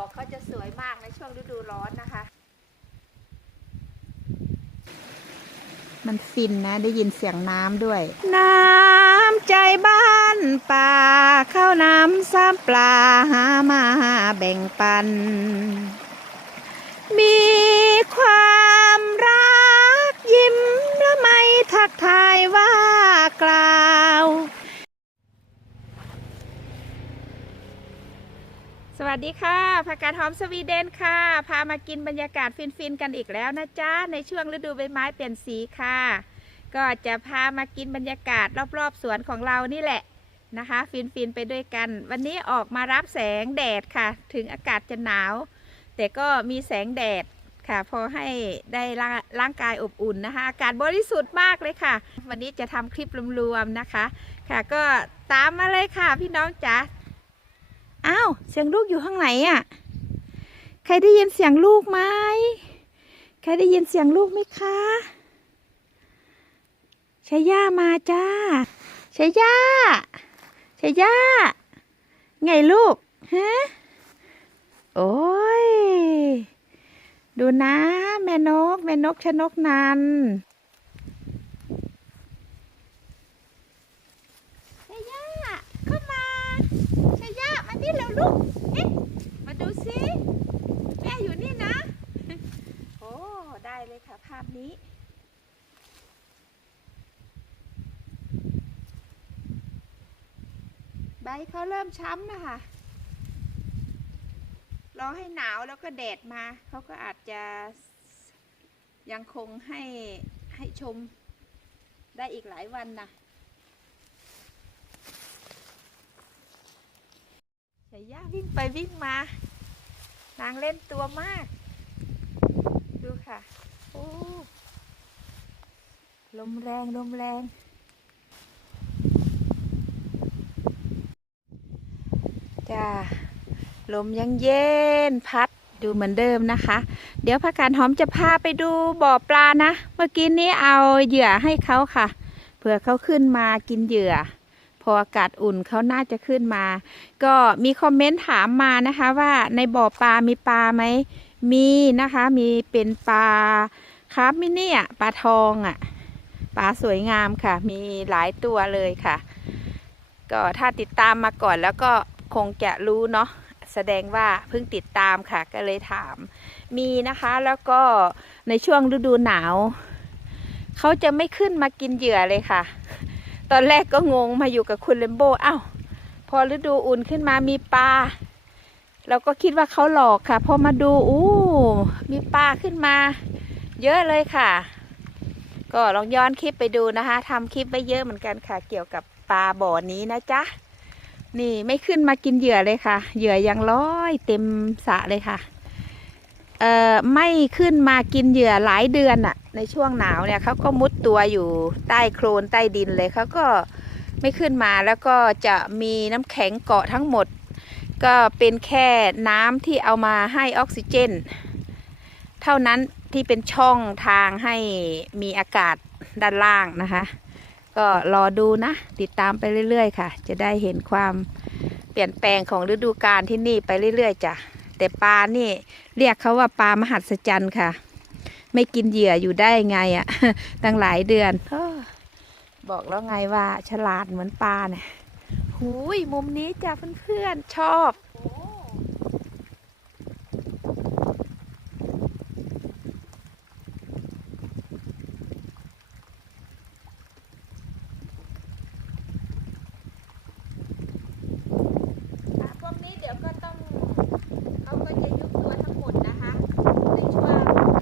อกเขาจะสวยมากในช่วงฤดูร้อนนะคะ มันฟินนะได้ยินเสียงน้ำด้วย น้ำใจบ้านป่าข้าวน้ำซ้ำปลาหามาแบ่งปัน มีความรักยิ้มและไม่ทักทายว่ากล่าว สวัสดีค่ะผักกาดหอมสวีเดนค่ะ พามากินบรรยากาศฟินๆกันอีกแล้วนะจ๊ะ ในช่วงฤดูใบไม้เปลี่ยนสีค่ะ ก็จะพามากินบรรยากาศรอบๆสวนของเรานี่แหละนะคะ ฟินๆไปด้วยกัน วันนี้ออกมารับแสงแดดค่ะ ถึงอากาศจะหนาว แต่ก็มีแสงแดดค่ะ พอให้ได้ร่างกายอบอุ่นนะคะ อากาศบริสุทธิ์มากเลยค่ะ วันนี้จะทำคลิปรวมๆนะคะ ค่ะก็ตามมาเลยค่ะพี่น้องจ๋า อ้าว เสียงลูกอยู่ข้างไหนอะ่ะ ใครได้ยินเสียงลูกไหม ใครได้ยินเสียงลูกไหมคะชาย่ามาจ้าชาย่าชาย่า ไงลูก ฮะ โอ้ย ดูนะ แม่นก แม่นกชนกนัน ชาย่าเข้ามาชาย่ามานี่เร็ วลูก เอ๊ะ มาดูสิ แม่อยู่นี่นะ โอ้ ได้เลยค่ะภาพนี้ใบเขาเริ่มช้ำนะคะรอให้หนาวแล้วก็แดดมา เขาก็อาจจะยังคงให้ให้ชมได้อีกหลายวันนะ ชายาวิ่งไปวิ่งมา นางเล่นตัวมาก ดูค่ะโอ้ลมแรงลมแรง จ้า ลมยังเย็นพัดดูเหมือนเดิมนะคะ เดี๋ยวพักการหอมจะพาไปดูบ่อปลานะ เมื่อกี้นี้เอาเหยื่อให้เขาค่ะ เผื่อเขาขึ้นมากินเหยื่อ ออากาศอุ่นเขาน่าจะขึ้นมา ก็มีคอมเมนต์ถามมานะคะ ว่าในบ่อปลามีปลาไหมมีนะคะ มีเป็นปลาคาร์ฟมินี่อะปลาทองอะปลาสวยงามค่ะ มีหลายตัวเลยค่ะ ก็ถ้าติดตามมาก่อนแล้วก็คงจะรู้เนาะแสดงว่าเพิ่งติดตามค่ะ ก็เลยถาม มีนะคะแล้วก็ในช่วงฤดูหนาวเขาจะไม่ขึ้นมากินเหยื่อเลยค่ะ ตอนแรกก็งงมาอยู่กับคุณเลมโบอ้าวพอฤดูอุ่นขึ้นมามีปลาเราก็คิดว่าเขาหลอกค่ะ พอมาดูอู้มีปลาขึ้นมา เยอะเลยค่ะ ก็ลองย้อนคลิปไปดูนะคะทำคลิปไปเยอะเหมือนกันค่ะ เกี่ยวกับปลาบ่อนี้นะจ๊ะนี่ไม่ขึ้นมากินเหยื่อเลยค่ะ เหยื่อยังร้อยเต็มสระเลยค่ะ เอ่อไม่ขึ้นมากินเหยื่อหลายเดือนอะในช่วงหนาวเนี่ยเขาก็มุดตัวอยู่ใต้โคลนใต้ดินเลยเขาก็ไม่ขึ้นมาแล้วก็จะมีน้ำแข็งเกาะทั้งหมด ก็เป็นแค่น้ำที่เอามาให้ออกซิเจน เท่านั้นที่เป็นช่องทางให้มีอากาศด้านล่างนะคะ ก็รอดูนะ ติดตามไปเรื่อย ๆ ค่ะ จะได้เห็นความเปลี่ยนแปลงของฤดูกาลที่นี่ไปเรื่อย ๆจ้ะ แต่ปลานี่เรียกเขาว่าปลามหัศจรรย์ค่ะ ไม่กินเหยื่ออยู่ได้ไงอะ่ะ ตั้งหลายเดือนเอ้อบอกแล้วไงว่าฉลาดเหมือนปลาเนี่ยหูยมุมนี้จ้ะเพื่อนๆชอบ ค่ะพวกนี้เดี๋ยวก็ต้องเขาก็จะยุบตัวทั้งหมดนะคะ ในช่วง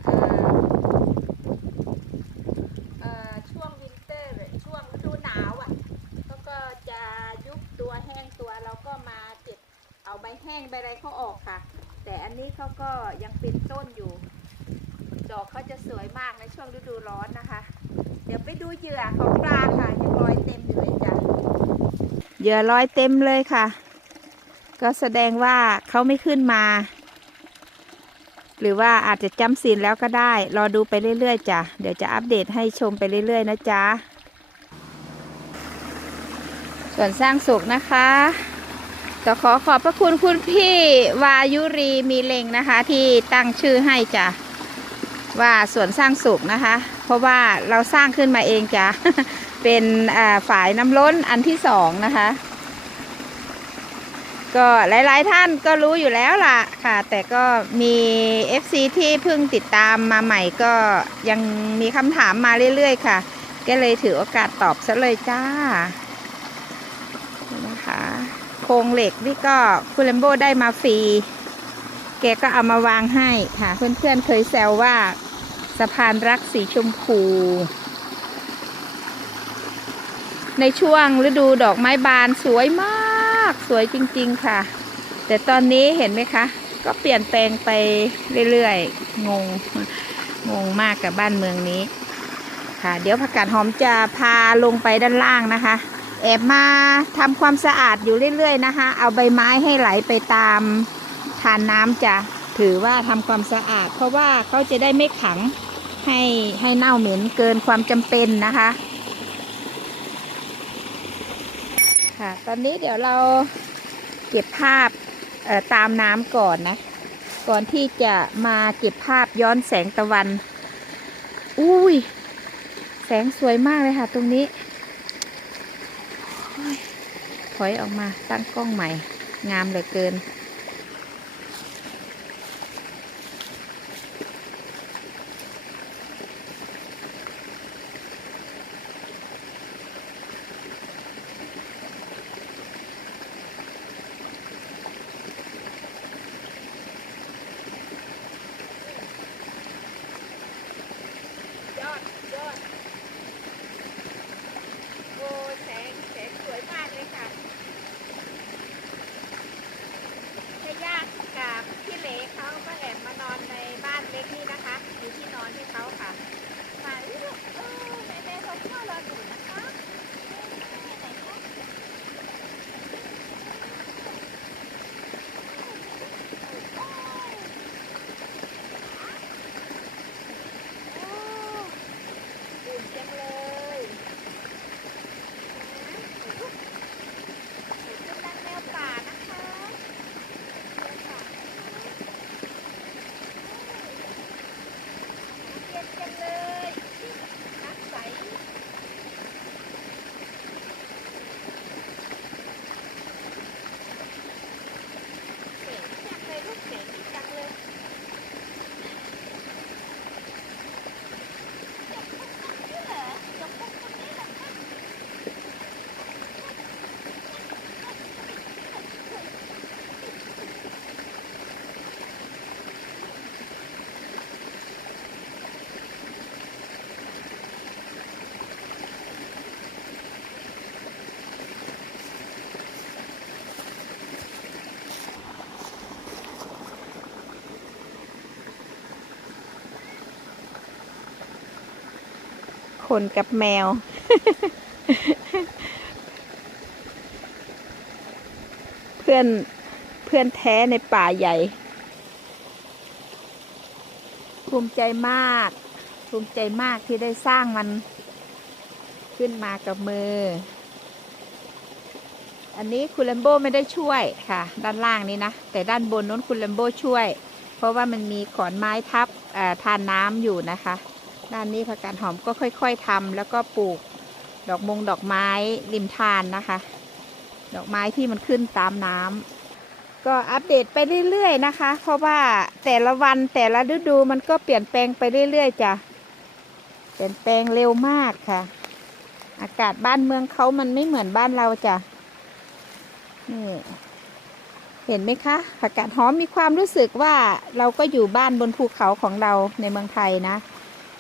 เอ่อเอ่อช่วงวินเตอร์หรือช่วงฤดูหนาวอะเขาก็จะยุบตัวแห้งตัวเราก็มาเก็บเอาใบแห้งใบอะไรเขาออกค่ะ แต่อันนี้เขาก็ยังเป็นต้นอยู่ ดอกเขาจะสวยมากในช่วงฤดูร้อนนะคะ เดี๋ยวไปดูเหยื่อของปลาค่ะยังลอยเต็มอยู่เลยจ้ะ เหยื่อลอยเต็มเลยค่ะ ก็แสดงว่าเขาไม่ขึ้นมา หรือว่าอาจจะจำศีลแล้วก็ได้ รอดูไปเรื่อยๆจ้ะ เดี๋ยวจะอัปเดตให้ชมไปเรื่อยๆนะจ๊ะ ส่วนสร้างสุกนะคะก็ขอขอบพระคุณคุณพี่วายุรีมีเลงนะคะ ที่ตั้งชื่อให้จ้ะว่าสวนสร้างสุขนะคะ เพราะว่าเราสร้างขึ้นมาเองจ้ะ เป็นอ่าฝายน้ำล้นอันที่สองนะคะ ก็หลายๆท่านก็รู้อยู่แล้วล่ะค่ะ แต่ก็มี FC ที่เพิ่งติดตามมาใหม่ก็ยังมีคำถามมาเรื่อยๆ ค่ะ ก็เลยถือโอกาสตอบซะเลยจ้านี่นะคะโครงเหล็กนี่ก็คุณเลมโบได้มาฟรีแกก็เอามาวางให้ค่ะ เพื่อนๆเคยแซวว่าสะพานรักสีชมพู ในช่วงฤดูดอกไม้บานสวยมาก สวยจริง ๆ ค่ะ แต่ตอนนี้เห็นไหมคะ ก็เปลี่ยนแปลงไปเรื่อยๆ งง งงมากกับบ้านเมืองนี้ ค่ะ เดี๋ยวผักกาดหอมจะพาลงไปด้านล่างนะคะ แอบมาทำความสะอาดอยู่เรื่อย ๆ นะคะ เอาใบไม้ให้ไหลไปตามทานน้ำจะถือว่าทำความสะอาด เพราะว่าเขาจะได้ไม่ขังให้ให้เน่าเหม็นเกินความจำเป็นนะคะ ค่ะ ตอนนี้เดี๋ยวเราเก็บภาพตามน้ำก่อนนะ ก่อนที่จะมาเก็บภาพย้อนแสงตะวัน อุ้ย แสงสวยมากเลยค่ะ ตรงนี้ ถอยออกมาตั้งกล้องใหม่ งามเหลือเกิน คนกับแมว เพื่อนเพื่อนแท้ในป่าใหญ่ ภูมิใจมาก ภูมิใจมากที่ได้สร้างมันขึ้นมากับมือ อันนี้คุณแลมโบไม่ได้ช่วยค่ะ ด้านล่างนี้นะ แต่ด้านบนนู้นคุณแลมโบช่วย เพราะว่ามันมีขอนไม้ทับทานน้ำอยู่นะคะ ด้านนี้ผักกาดหอมก็ค่อย ๆทำแล้วก็ปลูกดอกมงดอกไม้ริมทานนะคะ ดอกไม้ที่มันขึ้นตามน้ำก็อัปเดตไปเรื่อยๆนะคะ เพราะว่าแต่ละวันแต่ละฤดูมันก็เปลี่ยนแปลงไปเรื่อยๆจ้ะเปลี่ยนแปลงเร็วมากค่ะ อากาศบ้านเมืองเขามันไม่เหมือนบ้านเราจ้ะนี่เห็นไหมคะผักกาดหอมมีความรู้สึกว่าเราก็อยู่บ้านบนภูเขาของเราในเมืองไทยนะ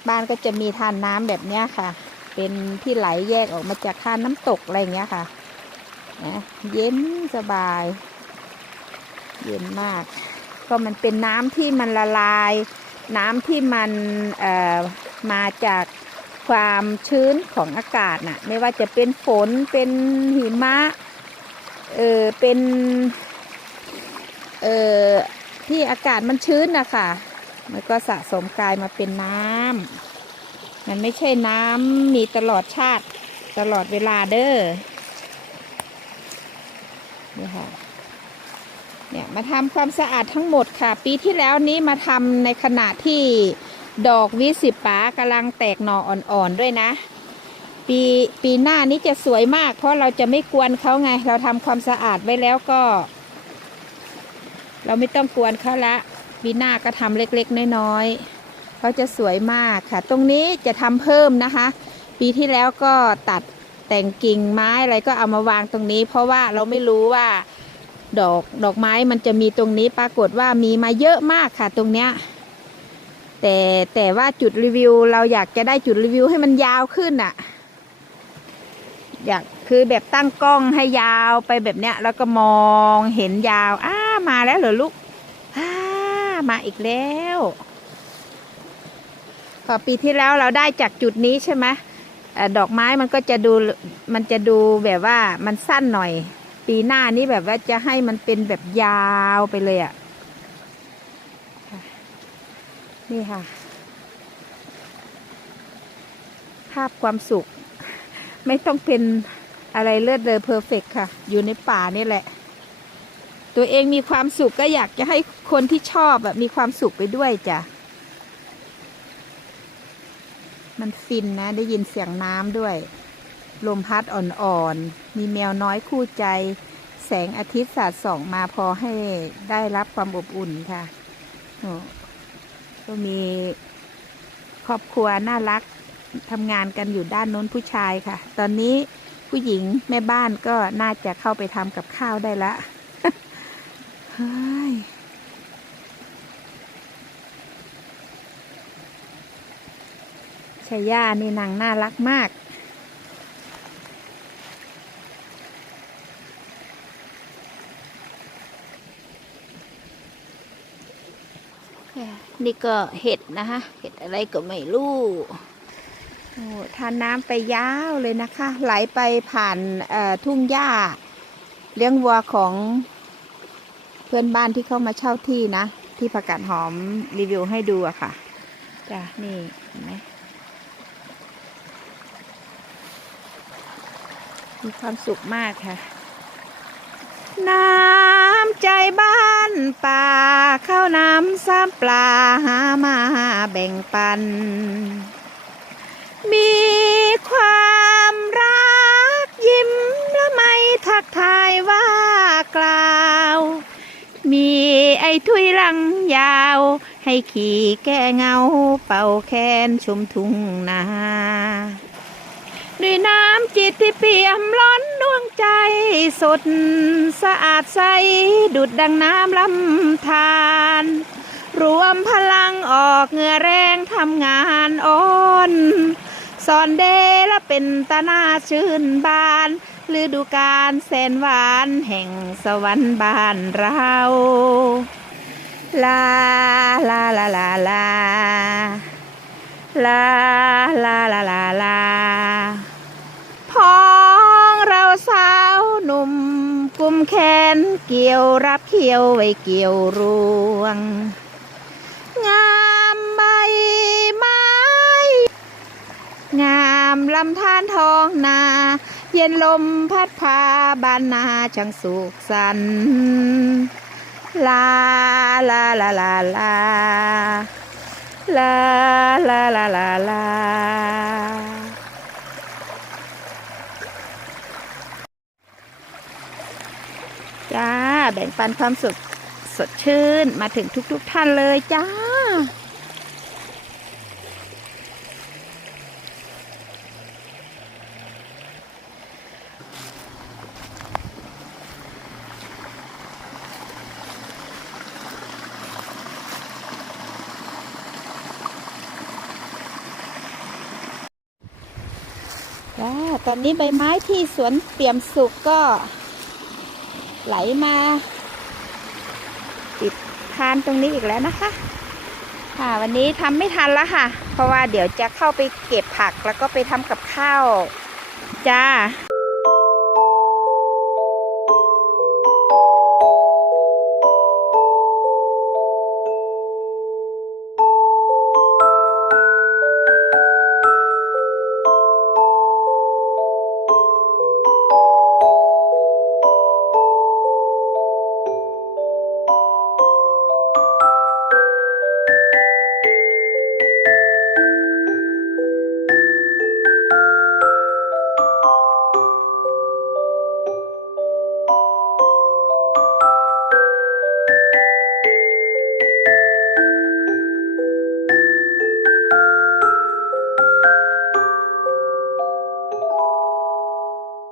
บ้านก็จะมีทานน้ำแบบเนี้ยค่ะ เป็นที่ไหลแยกออกมาจากทานน้ำตกอะไรเงี้ยค่ะนะเย็นสบาย เย็นมาก ก็มันเป็นน้ำที่มันละลาย น้ำที่มันเอ่อมาจากความชื้นของอากาศน่ะ ไม่ว่าจะเป็นฝนเป็นหิมะเออเป็นเออที่อากาศมันชื้นนะคะ มันก็สะสมกลายมาเป็นน้ำ มันไม่ใช่น้ำมีตลอดชาติตลอดเวลาเด้อ นี่ค่ะ เนี่ยมาทำความสะอาดทั้งหมดค่ะ ปีที่แล้วนี้มาทำในขณะที่ดอกวิสิปากำลังแตกหน่ออ่อนๆด้วยนะ ปีปีหน้านี้จะสวยมาก เพราะเราจะไม่กวนเขาไง เราทำความสะอาดไว้แล้วก็ เราไม่ต้องกวนเขาละ ปีหน้าก็ทำเล็กๆ น้อยๆเขาจะสวยมากค่ะ ตรงนี้จะทำเพิ่มนะคะ ปีที่แล้วก็ตัดแต่งกิ่งไม้อะไรก็เอามาวางตรงนี้ เพราะว่าเราไม่รู้ว่าดอกดอกไม้มันจะมีตรงนี้ปรากฏว่ามีมาเยอะมากค่ะตรงเนี้ยแต่แต่ว่าจุดรีวิว เราอยากจะได้จุดรีวิวให้มันยาวขึ้นอะอยากคือแบบตั้งกล้องให้ยาวไปแบบเนี้ย แล้วก็มองเห็นยาวอ้ามาแล้วเหรอลูก มาอีกแล้วพอปีที่แล้วเราได้จากจุดนี้ใช่ไหมอดอกไม้มันก็จะดูมันจะดูแบบว่ามันสั้นหน่อย ปีหน้านี้แบบว่าจะให้มันเป็นแบบยาวไปเลยอะ่ะนี่ค่ะ ภาพความสุข ไม่ต้องเป็นอะไรเลือดเลอเพอร์เฟกค่ะ อยู่ในป่านี่แหละ ตัวเองมีความสุขก็อยากจะให้ คนที่ชอบแบบมีความสุขไปด้วยจ้ะ มันฟินนะ ได้ยินเสียงน้ำด้วย ลมพัดอ่อนๆ มีแมวน้อยคู่ใจ แสงอาทิตย์สาดส่องมาพอให้ได้รับความอบอุ่นค่ะ ก็มีครอบครัวน่ารักทำงานกันอยู่ด้านโน้นผู้ชายค่ะ ตอนนี้ผู้หญิงแม่บ้านก็น่าจะเข้าไปทำกับข้าวได้ละ เฮ้ย ชายานี่นางน่ารักมาก นี่ก็เห็ดนะคะเห็ดอะไรก็ไม่รู้โอ้ทานน้ำไปยาวเลยนะคะ ไหลไปผ่านเอ่อทุ่งหญ้า เลี้ยงวัวของเพื่อนบ้านที่เข้ามาเช่าที่นะ ที่ประกาศหอมรีวิวให้ดูอะค่ะ จ้ะ นี่เห็นไหม มีความสุขมากค่ะ น้ำใจบ้านป่าข้าวน้ำซ้ำปลาหามาแบ่งปัน มีความรักยิ้มและไม่ทักทายว่ากล่าว มีไอ้ทุยหลังยาว ให้ขี่แก้เงาเป่าแคนชมทุ่งนา ด้วยน้ำจิตที่เปี่ยมล้นดวงใจสดสะอาดใส ดุดดังน้ำลำธารรวมพลังออกเหงื่อแรงทำงานอ่อนสอนเดและเป็นตาหนาชื่นบานฤดูกาลแสนหวานแห่งสวรรค์บ้านเราลาลาลาลาลาลาลาลาลาลา พ้องเราสาวหนุ่ม กุมแขนเกี่ยวรับเขียวไว้เกี่ยวรวง งามใบไม้ งามลำธารทองนา เย็นลมพัดพาบ้านนาช่างสุขสันลาลาลาลาลาลาลาลาลาลา จ้า แบ่งปันความสุขสดชื่นมาถึงทุกๆทท่านเลยจ้าจ้าตอนนี้ใบไม้ที่สวนเปี่ยมสุกก็ ไหลมาติดทานตรงนี้อีกแล้วนะคะค่ะวันนี้ทำไม่ทันแล้วค่ะ เพราะว่าเดี๋ยวจะเข้าไปเก็บผักแล้วก็ไปทำกับข้าว จ้า